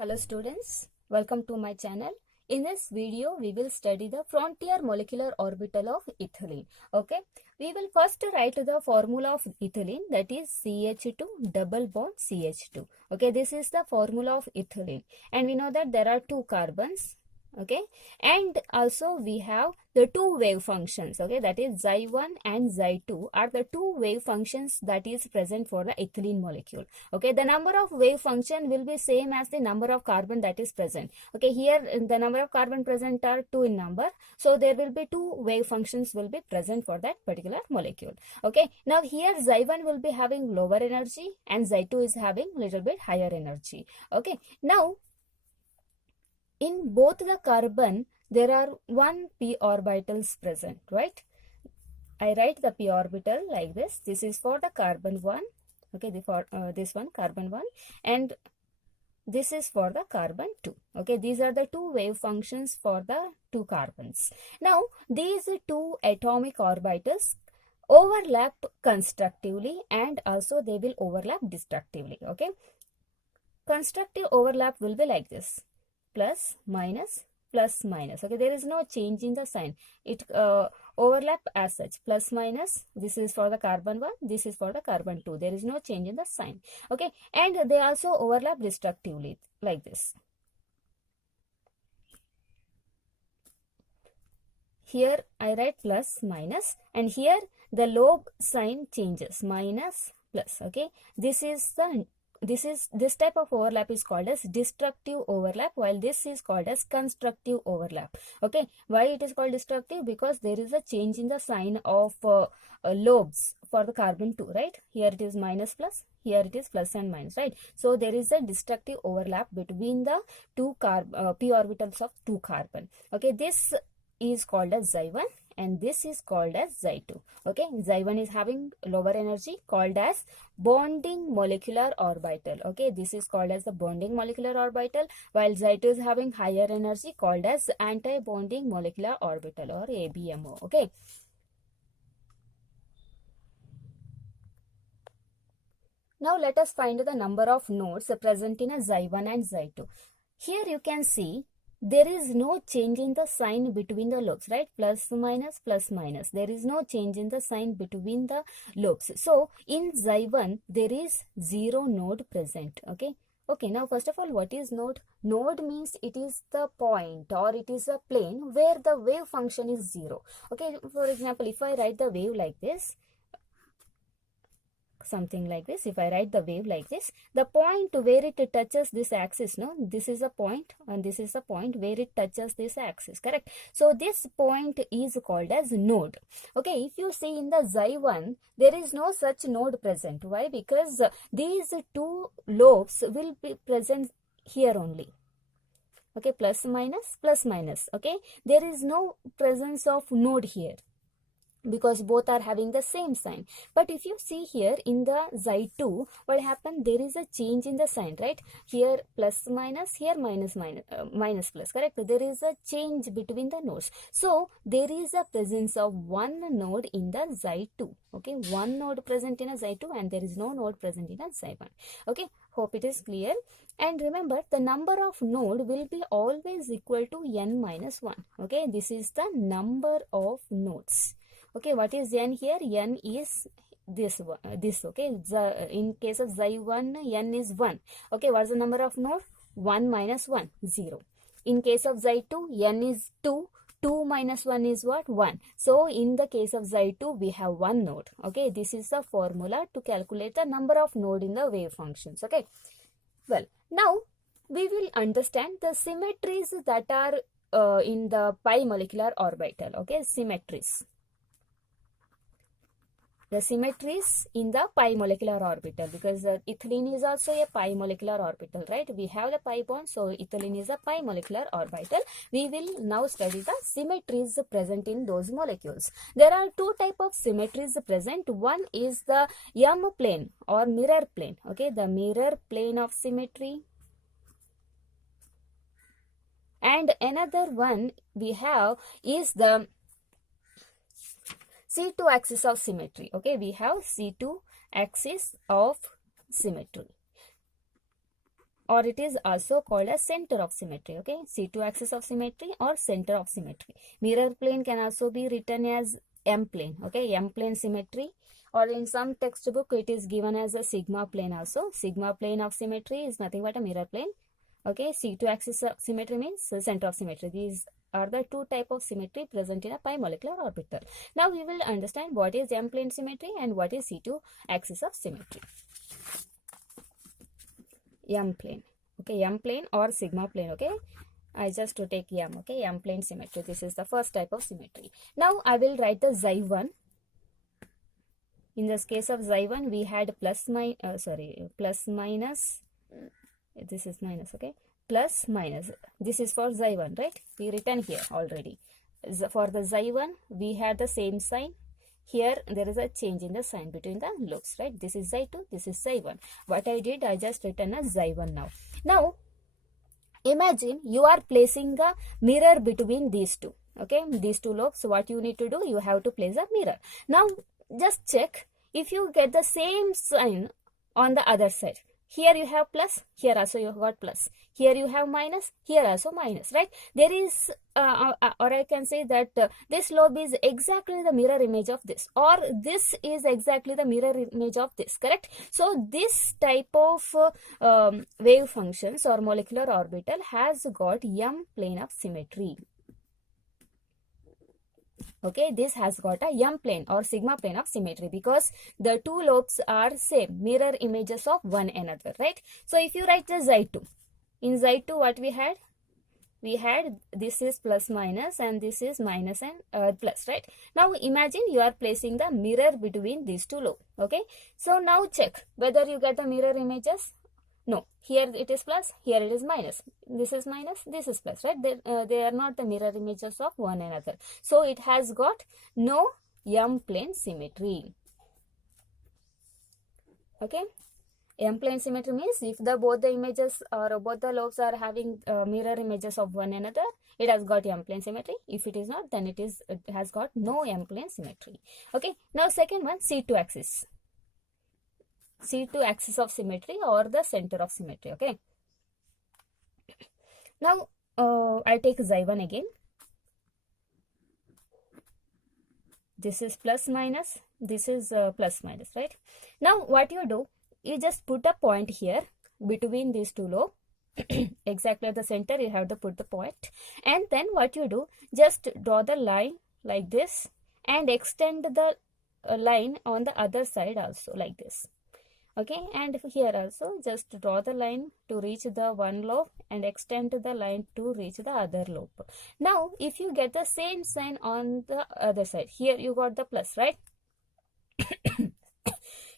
Hello students, welcome to my channel. In this video, we will study the frontier molecular orbital of ethylene. Okay, we will first write the formula of ethylene, that is CH2 double bond CH2. Okay, this is the formula of ethylene, and we know that there are two carbons. Okay, and also we have the two wave functions. Okay, that is xy1 and xy2 are the two wave functions that is present for the ethylene molecule. Okay, the number of wave function will be same as the number of carbon that is present. Okay, here the number of carbon present are 2 in number, so there will be two wave functions will be present for that particular molecule. Okay, now here xy1 will be having lower energy and xy2 is having little bit higher energy. Okay, now in both the carbon there are one p orbitals present, right? I write the p orbital like this. This is for the carbon 1. Okay, this one carbon 1, and this is for the carbon 2. Okay, these are the two wave functions for the two carbons. Now these two atomic orbitals overlap constructively and also they will overlap destructively. Okay, constructive overlap will be like this: plus minus plus minus. Okay, there is no change in the sign. It overlap as such, plus minus. This is for the carbon 1, this is for the carbon 2. There is no change in the sign. Okay, and they also overlap destructively like this. Here I write plus minus, and here the log sign changes, minus plus. Okay, this type of overlap is called as destructive overlap, while this is called as constructive overlap. Okay, why it is called destructive? Because there is a change in the sign of lobes for the carbon 2, right? Here it is minus plus, here it is plus and minus, right? So there is a destructive overlap between the two p orbitals of two carbon. Okay, this is called as xy1 and this is called as xy2. Okay, xy1 is having lower energy called as bonding molecular orbital. Okay, this is called as the bonding molecular orbital, while xy2 is having higher energy called as anti-bonding molecular orbital or ABMO. Okay, now let us find the number of nodes present in a xy1 and xy2. Here you can see there is no change in the sign between the lobes, right? Plus minus plus minus. There is no change in the sign between the lobes. So in xy1 there is 0 node present. Okay. Okay, now first of all, what is node? Node means it is the point or it is a plane where the wave function is 0. Okay, for example, if I write the wave like this, something like this, if I write the wave like this, the point where it touches this axis, no, this is a point and this is a point where it touches this axis, correct? So this point is called as node. Okay, if you see in the xy1 there is no such node present. Why? Because these two lobes will be present here only. Okay, plus minus. Okay, there is no presence of node here because both are having the same sign. But if you see here in the xy2, what happened? There is a change in the sign, right? Here plus minus, here minus plus, correct? There is a change between the nodes. So there is a presence of one node in the xy2. Okay, one node present in a xy2 and there is no node present in a xy1. Okay, hope it is clear. And remember, the number of node will be always equal to n minus 1. Okay, this is the number of nodes. Okay, what is n here? N is this one, okay. In case of xy1, n is 1. Okay, what is the number of node? 1 minus 1, 0. In case of xy2, n is 2. 2 minus 1 is what? 1. So in the case of xy2, we have one node. Okay, this is the formula to calculate the number of node in the wave functions. Okay, well, now we will understand the symmetries that are in the pi molecular orbital. Okay, symmetries. The symmetries in the pi molecular orbital, because ethylene is also a pi molecular orbital, right? We have the pi bond, so ethylene is a pi molecular orbital. We will now study the symmetries present in those molecules. There are two types of symmetries present. One is the M plane or mirror plane. Okay, the mirror plane of symmetry. And another one we have is the C2 axis of symmetry. Okay, we have C2 axis of symmetry. or it is also called as center of symmetry. Okay, C2 axis of symmetry or center of symmetry. Mirror plane can also be written as M plane. Okay, M plane symmetry, or in some textbook it is given as a sigma plane also. Sigma plane of symmetry is nothing but a mirror plane. Okay, C2 axis of symmetry means center of symmetry. These are the two type of symmetry present in a pi molecular orbital. Now we will understand what is M plane symmetry and what is C2 axis of symmetry. M plane. Okay, M plane or sigma plane. Okay, I just to take M. Okay, M plane symmetry. This is the first type of symmetry. Now I will write the Xi1. In this case of Xi1, we had plus minus. This is minus. Okay, plus minus. This is for Xi1, right? We written here already. For the Xi1, we had the same sign. Here there is a change in the sign between the loops, right? This is Xi2, this is Xi1. What I did, I just written as Xi1 now. Now, imagine you are placing a mirror between these two. Okay, these two lobes. So what you need to do, you have to place a mirror. Now, just check if you get the same sign on the other side. Here you have plus, here also you have got plus. Here you have minus, here also minus, right? There is, or I can say that this lobe is exactly the mirror image of this, or this is exactly the mirror image of this, correct? So this type of wave functions or molecular orbital has got M plane of symmetry. Okay, this has got a M plane or sigma plane of symmetry because the two lobes are same, mirror images of one another, right? So if you write the Xi2, in Xi2 what we had? We had this is plus minus and this is minus and plus, right? Now imagine you are placing the mirror between these two lobes. Okay, so now check whether you get the mirror images. No, here it is plus, here it is minus. This is minus, this is plus, right? They are not the mirror images of one another. So it has got no M plane symmetry. Okay, M plane symmetry means if both the images or both the lobes are having mirror images of one another, it has got M plane symmetry. If it is not, then it has got no M plane symmetry. Okay, now second one, C2 axis. C2 axis of symmetry or the center of symmetry. Okay, now I take Xi1 again. This is plus minus, this is plus minus, right? Now what you do, you just put a point here between these two lobes. Exactly at the center you have to put the point, and then what you do, just draw the line like this and extend the line on the other side also like this. Okay, and here also just draw the line to reach the one lobe and extend the line to reach the other lobe. Now, if you get the same sign on the other side, here you got the plus, right?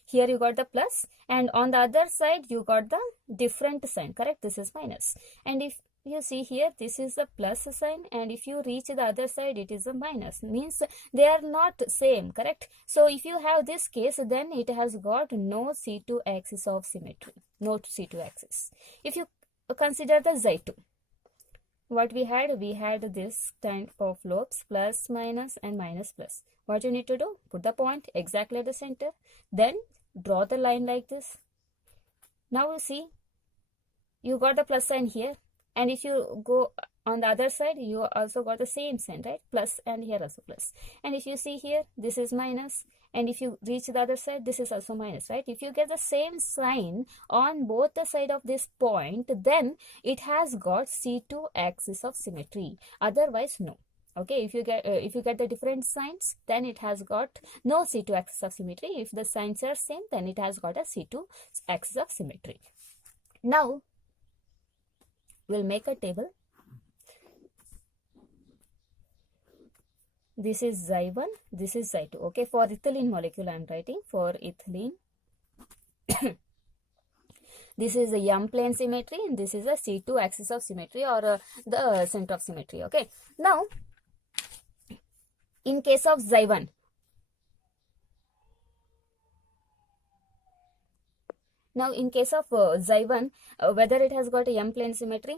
Here you got the plus, and on the other side you got the different sign, correct? This is minus. And if you see here, this is a plus sign, and if you reach the other side, it is a minus. Means they are not same, correct? So if you have this case, then it has got no C2 axis of symmetry, no C2 axis. If you consider the Xi2, what we had this kind of lobes, plus, minus, and minus, plus. What you need to do? Put the point exactly at the center, then draw the line like this. Now you see, you got the plus sign here. And if you go on the other side, you also got the same sign, right? Plus, and here also plus. And if you see here, this is minus. And if you reach the other side, this is also minus, right? If you get the same sign on both the side of this point, then it has got C2 axis of symmetry. Otherwise, no. Okay, if you get the different signs, then it has got no C2 axis of symmetry. If the signs are same, then it has got a C2 axis of symmetry. Now, we'll make a table. This is Xi1, this is Xi2. Okay, for ethylene molecule I am writing, for ethylene. This is a M plane symmetry and this is a C2 axis of symmetry or the center of symmetry. Okay, now in case of Xi1, whether it has got a M plane symmetry,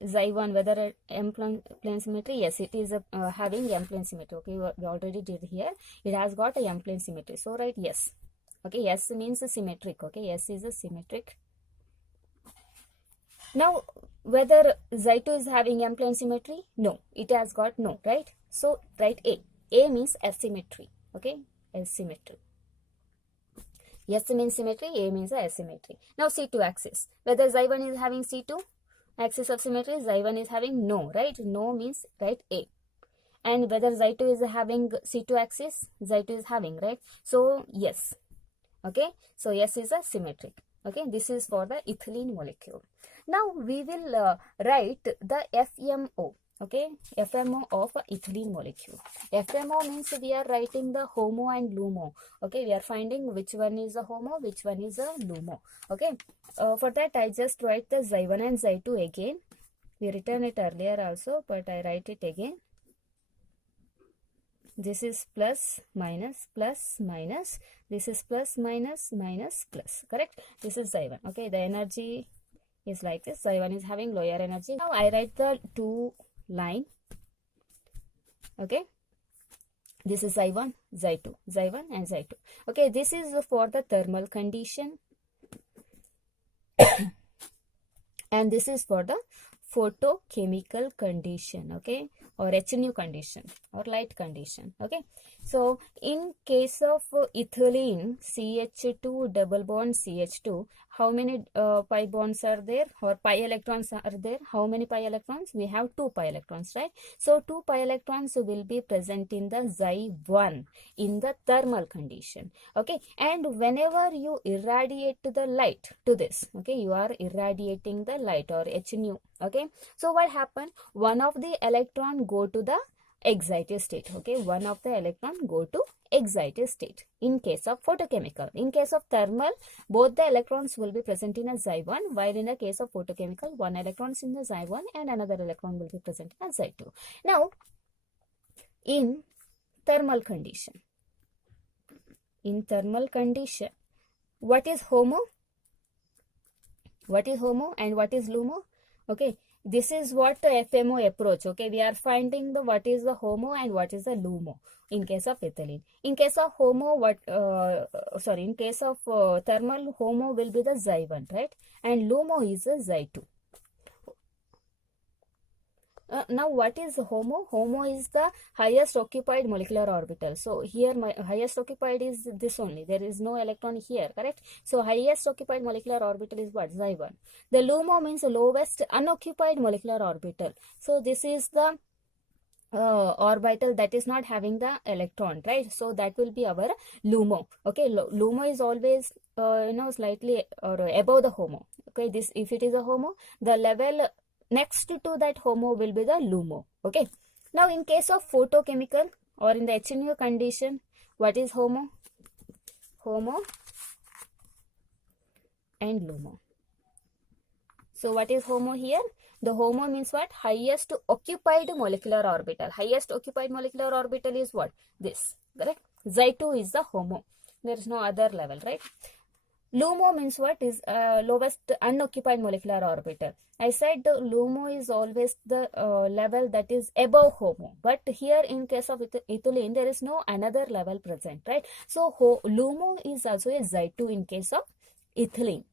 Xi1, whether M plane symmetry, yes, it is having M plane symmetry. Okay, we already did here. It has got a M plane symmetry. So write yes. Okay, yes means symmetric. Okay, yes is a symmetric. Now, whether Xy2 is having M plane symmetry? No, it has got no, right? So, write A. A means asymmetry, okay? Asymmetry. S means symmetry, A means asymmetry. Now, C2 axis. Whether Xy1 is having C2 axis of symmetry, Xy1 is having no, right? No means write A. And whether Xy2 is having C2 axis, Xy2 is having, right? So, yes. Okay, so S is a symmetric. Okay, this is for the ethylene molecule. Now we will write the FMO. Okay, FMO of ethylene molecule. FMO means we are writing the HOMO and LUMO. Okay, we are finding which one is a HOMO, which one is a LUMO. Okay, for that I just write the Xy1 and Xy2 again. We written it earlier also, but I write it again. This is plus, minus, plus, minus. This is plus, minus, minus, plus. Correct? This is Xy1. Okay, the energy is like this. Xy1 is having lower energy. Now I write the two line. Okay. This is Xy1, Xy2. Xy1 and Xy2. Okay, this is for the thermal condition. And this is for the photochemical condition, okay, or HNU condition or light condition. Okay, so in case of ethylene, CH2 double bond CH2, how many pi bonds are there, or pi electrons are there? How many pi electrons? We have 2 pi electrons, right? So 2 pi electrons will be present in the Xy1 in the thermal condition. Okay, and whenever you irradiate the light to this, okay, you are irradiating the light or HNU. Okay, so what happened? One of the electron go to the excited state. Okay, one of the electron go to excited state in case of photochemical. In case of thermal, both the electrons will be present in a Xy1, while in the case of photochemical, one electron is in the Xy1 and another electron will be present in a Xy2. Now, in thermal condition, what is HOMO? What is HOMO and what is LUMO? Okay, this is what the FMO approach. Okay, we are finding the what is the HOMO and what is the LUMO in case of ethylene. In case of HOMO, in case of thermal, HOMO will be the Xy1, right? And LUMO is the Xy2. Now, what is HOMO? HOMO is the highest occupied molecular orbital. So, here my highest occupied is this only. There is no electron here, correct? So, highest occupied molecular orbital is what? Xy1. The LUMO means lowest unoccupied molecular orbital. So, this is the orbital that is not having the electron, right? So, that will be our LUMO. Okay, LUMO is always, slightly or above the HOMO. Okay, this if it is a HOMO, the level next to that HOMO will be the LUMO. Okay. Now, in case of photochemical or in the HNU condition, what is HOMO? HOMO and LUMO. So, what is HOMO here? The HOMO means what? Highest occupied molecular orbital. Highest occupied molecular orbital is what? This. Correct? Xy2 is the HOMO. There is no other level, right? LUMO means what? Is lowest unoccupied molecular orbital. I said the LUMO is always the level that is above HOMO. But here in case of ethylene, there is no another level present, right? So, LUMO is also a Xy2 in case of ethylene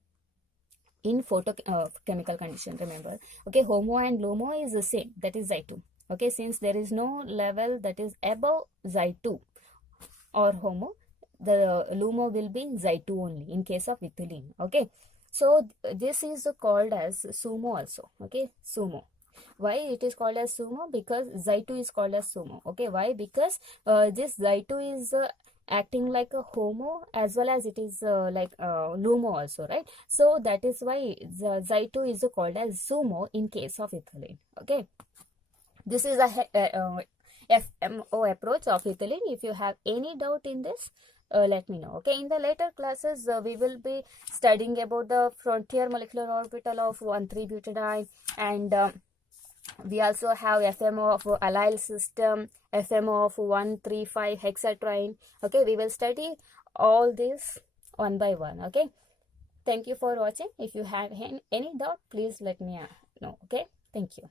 in photochemical condition, remember. Okay, HOMO and LUMO is the same, that is Xy2. Okay, since there is no level that is above Xy2 or HOMO, the LUMO will be Xy2 only in case of ethylene. Okay, so this is called as SUMO also. Okay, SUMO. Why it is called as SUMO? Because Xy2 is called as SUMO. Okay, why? Because this Xy2 is acting like a HOMO as well as it is like LUMO also, right? So that is why the Xy2 is called as SUMO in case of ethylene. Okay, this is a FMO approach of ethylene. If you have any doubt in this, let me know. Okay, in the later classes we will be studying about the frontier molecular orbital of 1,3-butadiene, and we also have FMO of allyl system, FMO of 1,3,5 hexatriene. Okay, we will study all this one by one. Okay, thank you for watching. If you have any doubt, please let me know. Okay, thank you.